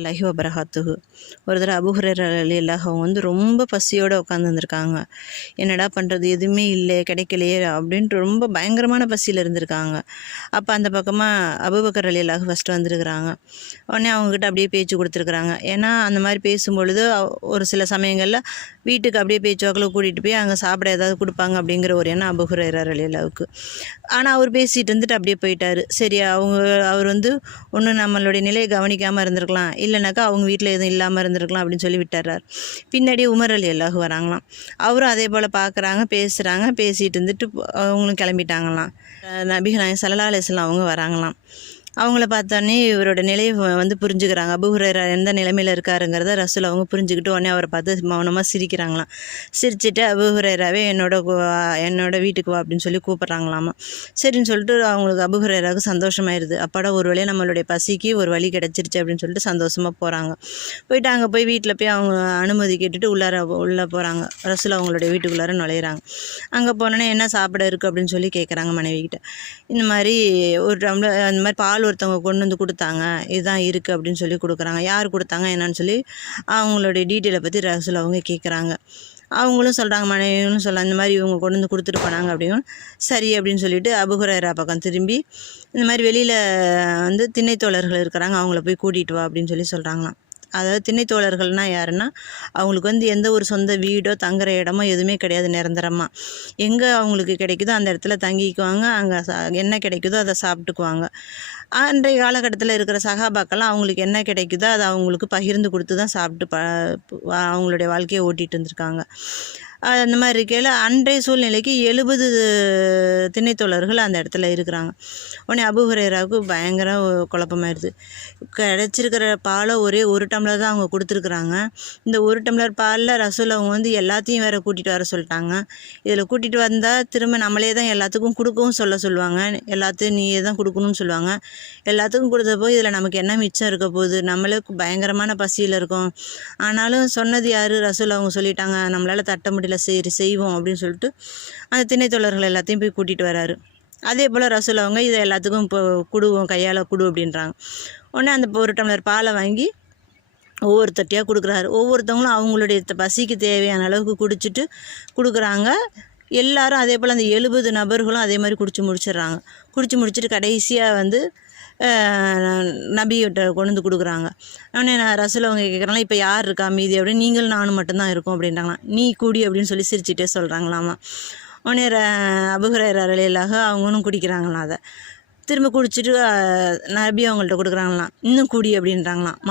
ல்லாஹி வபரகாத்துஹு. ஒரு தடவை அபூ ஹுரைரா ரலியல்லாஹு அவங்க ரொம்ப பசியோடு உட்காந்துருந்துருக்காங்க. என்னடா பண்ணுறது, எதுவுமே இல்லை, கிடைக்கலையே அப்படின்ட்டு ரொம்ப பயங்கரமான பசியில் இருந்திருக்காங்க. அப்போ அந்த பக்கமாக அபூபக்கர் ரலியல்லாஹு ஃபஸ்ட்டு வந்திருக்கிறாங்க. உடனே அவங்கக்கிட்ட அப்படியே பேச்சு கொடுத்துருக்குறாங்க. ஏன்னா அந்த மாதிரி பேசும்பொழுது ஒரு சில சமயங்களில் வீட்டுக்கு அப்படியே பேச்சுவாக்கில் கூட்டிகிட்டு போய் அங்கே சாப்பிட ஏதாவது கொடுப்பாங்க அப்படிங்கிற ஒரு எண்ணம் அபூ ஹுரைரா ரலியல்லாஹுக்கு. ஆனால் அவர் பேசிகிட்டு இருந்துட்டு அப்படியே போயிட்டார். சரி, அவர் ஒன்று நம்மளுடைய நிலையை கவனிக்காமல் இருந்திருக்கலாம், இல்லைனாக்கா அவங்க வீட்டில் எதுவும் இல்லாமல் இருந்திருக்கலாம் அப்படின்னு சொல்லி விட்டுறார். பின்னாடி உமர் ரலியல்லாஹு வராங்களாம். அவரும் அதே போல் பார்க்குறாங்க, பேசுகிறாங்க, பேசிகிட்டு இருந்துட்டு அவங்களும் கிளம்பிட்டாங்களாம். நபிகள் நாயகம் ஸல்லல்லாஹு அலைஹி வஸல்லம் அவங்க வராங்களாம். அவங்கள பார்த்தோன்னே இவரோட நிலையை புரிஞ்சுக்கிறாங்க. அபூ ஹுரைரா எந்த நிலைமையில் இருக்காருங்கிறத ரசூல் அவங்க புரிஞ்சுக்கிட்டு உடனே அவரை பார்த்து மௌனமாக சிரிக்கிறாங்களாம். சிரிச்சுட்டு அபூ ஹுரைராவே என்னோட வீட்டுக்கு வா அப்படின்னு சொல்லி கூப்பிட்றாங்களாமா. சரின்னு சொல்லிட்டு அவங்களுக்கு அபூ ஹுரைராவுக்கு சந்தோஷமாயிருது. அப்பாடா, ஒரு வேளையை நம்மளுடைய பசிக்கு ஒரு வழி கிடச்சிருச்சு அப்படின்னு சொல்லிட்டு சந்தோஷமாக போகிறாங்க. போயிட்டு அங்கே போய் வீட்டில் போய் அவங்க அனுமதி கேட்டுட்டு உள்ளே போகிறாங்க. ரசூல் அவங்களுடைய வீட்டுக்குள்ளார நுழையிறாங்க. அங்கே போனோன்னே என்ன சாப்பிட இருக்குது அப்படின்னு சொல்லி கேட்குறாங்க மனைவிக்கிட்ட. இந்த மாதிரி ஒரு டம்ளர் அந்த மாதிரி பால் ஒருத்தவங்க கொண்டு வந்து கொடுத்தாங்க, இதுதான் இருக்குது அப்படின்னு சொல்லி கொடுக்குறாங்க. யார் கொடுத்தாங்க என்னன்னு சொல்லி அவங்களுடைய டீட்டெயிலை பற்றி ரசூல் அவங்க கேட்குறாங்க. அவங்களும் சொல்கிறாங்க, மனைவியும் சொல்கிறாங்க, இந்த மாதிரி இவங்க கொண்டு வந்து கொடுத்துட்டு போனாங்க அப்படின்னு. சரி அப்படின்னு சொல்லிட்டு அபூ ஹுரைரா பக்கம் திரும்பி இந்த மாதிரி வெளியில் திண்ணைத்தோழர்கள் இருக்கிறாங்க, அவங்கள போய் கூட்டிகிட்டு வா அப்படின்னு சொல்லி சொல்கிறாங்களாம். அதாவது திண்ணைத்தோழர்கள்னால் யாருன்னா, அவங்களுக்கு எந்த ஒரு சொந்த வீடோ தங்குற இடமோ எதுவுமே கிடையாது நிரந்தரமாக. எங்கே அவங்களுக்கு கிடைக்குதோ அந்த இடத்துல தங்கிக்குவாங்க, அங்கே என்ன கிடைக்குதோ அதை சாப்பிட்டுக்குவாங்க. அன்றைய காலகட்டத்தில் இருக்கிற சகாபாக்கெல்லாம் அவங்களுக்கு என்ன கிடைக்குதோ அதை அவங்களுக்கு பகிர்ந்து கொடுத்து தான் சாப்பிட்டு அவங்களுடைய வாழ்க்கையை ஓட்டிகிட்டு இருந்திருக்காங்க. அந்த மாதிரி இருக்கையில் அன்றைய சூழ்நிலைக்கு 70 திண்ணைத்தோழர்கள் அந்த இடத்துல இருக்கிறாங்க. உடனே அபூ ஹுரைராவுக்கு பயங்கர குழப்பமாயிருது. கிடச்சிருக்கிற பாலை ஒரே ஒரு டம்ளர் தான் அவங்க கொடுத்துருக்குறாங்க. இந்த ஒரு டம்ளர் பாலில் ரசூல் அவங்க எல்லாத்தையும் வேறு கூட்டிகிட்டு வர சொல்லிட்டாங்க. இதில் கூட்டிகிட்டு வந்தால் திரும்ப நம்மளே தான் எல்லாத்துக்கும் கொடுக்கவும் சொல்லுவாங்க, எல்லாத்தையும் நீயே தான் கொடுக்கணும்னு சொல்லுவாங்க. எல்லாத்துக்கும் கொடுத்தப்போ இதில் நமக்கு என்ன மிச்சம் இருக்க போகுது, நம்மளே பயங்கரமான பசியில் இருக்கோம். ஆனாலும் சொன்னது யார், ரசூல் அவங்க சொல்லிட்டாங்க, நம்மளால் தட்ட முடியல, சரி செய்வோம் அப்படின்னு சொல்லிட்டு அந்த திண்ணைத்தோழர்கள் எல்லாத்தையும் போய் கூட்டிகிட்டு வராரு. அதே போல் ரசூல் அவங்க இதை எல்லாத்துக்கும் இப்போ குடுவோம், கையால் குடு அப்படின்றாங்க. உடனே அந்த ஒரு டம்ளர் பாலை வாங்கி ஒவ்வொருத்தட்டியாக கொடுக்குறாரு. ஒவ்வொருத்தவங்களும் அவங்களுடைய பசிக்கு தேவையான அளவுக்கு குடிச்சிட்டு கொடுக்குறாங்க. எல்லாரும் அதே போல் அந்த 70 நபர்களும் அதே மாதிரி குடிச்சு முடிச்சுட்டு கடைசியாக நபிகிட்ட கொண்டு வந்து கொடுக்குறாங்க. உடனே ரசூல் அவங்க கேட்குறாங்களா, இப்போ யார் இருக்கா மீதி அப்படின்னு. நீங்களும் நானும் மட்டும்தான் இருக்கோம் அப்படின்றாங்களாம். நீ கூடி அப்படின்னு சொல்லி சிரிச்சிட்டே சொல்கிறாங்களாமா. உடனே அபூ ஹுரைரா ரலியல்லாஹு அவங்களும் குடிக்கிறாங்களாம். அதை திரும்ப குடிச்சிட்டு நபி அவங்கள்ட்ட கொடுக்குறாங்களாம். இன்னும் கூடி அப்படின்றாங்களாம்.